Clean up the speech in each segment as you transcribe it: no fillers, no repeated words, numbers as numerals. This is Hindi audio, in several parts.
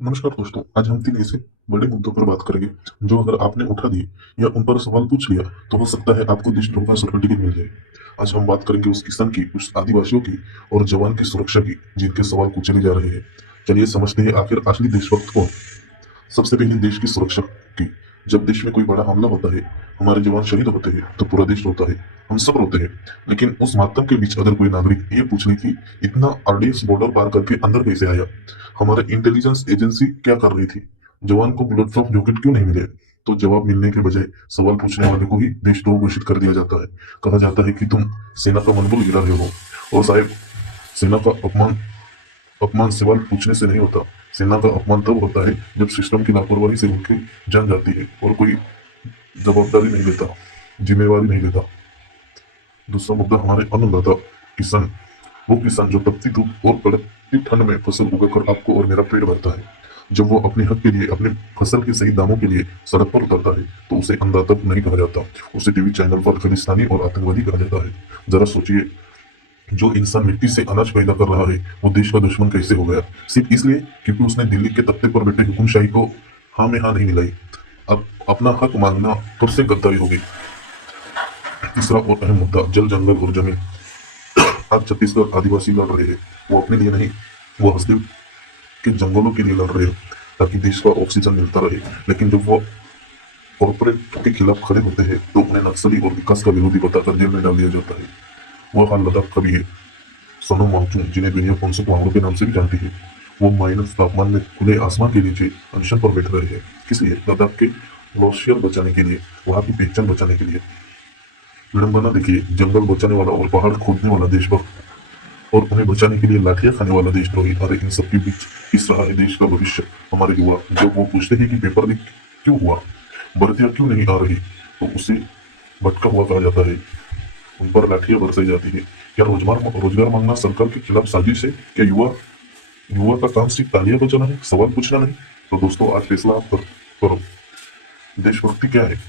नमस्कार दोस्तों, आज हम 3 ऐसे बड़े मुद्दों पर बात करेंगे जो अगर आपने उठा दिए या उन पर सवाल पूछ लिया तो हो सकता है आपको देशद्रोह का सर्टिफिकेट मिल जाए। आज हम बात करेंगे उस किसान की, उस आदिवासियों की और जवान की सुरक्षा की जिनके सवाल पूछे जा रहे हैं। चलिए समझते हैं आखिर असली देशभक्त कौन। सबसे पहले देश की सुरक्षा की। जब देश में कोई बड़ा हमला होता है, हमारे जवान शहीद होते हैं तो पूरा देश रोता है, हम सब रोते हैं। लेकिन उस मातम के बीच अगर कोई नागरिक ये पूछ ले कि इतना आरडीएक्स बॉर्डर पार करके अंदर कैसे आया, हमारे इंटेलिजेंस एजेंसी क्या कर रही थी, जवान को बुलेट प्रूफ जैकेट क्यों नहीं मिले, तो जवाब मिलने के बजाय सवाल पूछने वाले को ही देशद्रोह घोषित कर दिया जाता है। कहा जाता है कि तुम सेना का मनोबल गिरा रहे हो। और साहब, सेना का अपमान अपमान सवाल पूछने से नहीं होता। सेना का अपमान तब होता है जब सिस्टम की लापरवाही से उनकी जान जाती है और कोई जवाबदारी नहीं लेता, जिम्मेवारी नहीं लेता। दूसरा मुद्दा हमारे अन्नदाता किसान। वो किसान जो तपती धूप और कड़कती ठंड में फसल उगाकर आपको और मेरा पेट भरता है, जब वो अपने हक के लिए, अपने फसल के सही दामों के लिए सड़क पर उतरता है तो उसे अन्नदाता नहीं कहा जाता, उसे टीवी चैनल पर खालिस्तानी और आतंकवादी कहा जाता है। जरा सोचिए, जो इंसान मिट्टी से अनाज पैदा कर रहा है वो देश का दुश्मन कैसे हो गया, सिर्फ इसलिए क्योंकि उसने दिल्ली के तख्ते पर बैठे हुकुमशाही को हाँ में हाँ नहीं मिलाई। अब अपना हक मांगना कब से गद्दारी होगी। तीसरा और अहम मुद्दा, जल जंगल और जमीन। आज छत्तीसगढ़ आदिवासी लड़ रहे हैं, वो अपने लिए नहीं, वो हसदेव के जंगलों के लिए लड़ रहे हैं ताकि देश का ऑक्सीजन मिलता रहे। लेकिन जब वो कॉर्पोरेट के खिलाफ खड़े होते हैं तो उन्हें नक्सली और विकास का विरोधी बताकर जेल में डाल दिया जाता है। वह हाल लद्दाख का भी है। सोनम वांगचुक, जिन्हें दुनिया फुनसुक वांगडू के नाम से भी जानती है, वो माइनस तापमान में खुले आसमान के नीचे अनशन पर बैठ रहे हैं। किस लिए? लद्दाख के ग्लेशियर बचाने के लिए, वहां की पहचान बचाने के लिए। विडंबना देखिए, जंगल बचाने वाला और पहाड़ खोदने वाला देशभक्त और उन्हें बचाने के लिए लाठियां खाने वाला देशद्रोही। अरे इन सब के बीच किस रहा है देश का भविष्य, हमारे युवा। जब वो पूछते हैं कि पेपर लीक क्यों हुआ, भर्तियां क्यों नहीं आ रही, तो उसे भटका हुआ कहा जाता है, उन पर लाठियां बरसाई जाती है। क्या रोजगार मांगना सरकार के खिलाफ साजिश है? क्या युवा युवा का काम सिर्फ तालियां बजाना है, सवाल पूछना नहीं? तो दोस्तों, आज फैसला आप करो। देशभक्ति क्या है?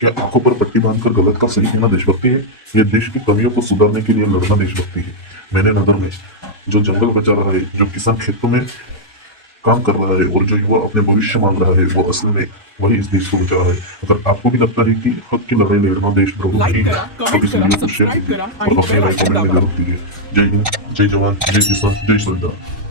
क्या आंखों पर पट्टी बांधकर गलत का सही कहना देशभक्ति है, या देश की कमियों को सुधारने के लिए लड़ना देशभक्ति है? मैंने नजर में जो जंगल बचा रहा है, जो किसान खेतों में काम कर रहा है और जो युवा अपने भविष्य मांग रहा है, वो असल में वही इस देश को बचा रहा है। अगर आपको भी लगता है कि हक की लड़ाई लड़ना देशद्रोह नहीं है, तो इस वीडियो को शेयर कीजिए और अपनी राय कमेंट में जरूर दीजिए। जय हिंद, जय जवान, जय किसान, जय सरदार।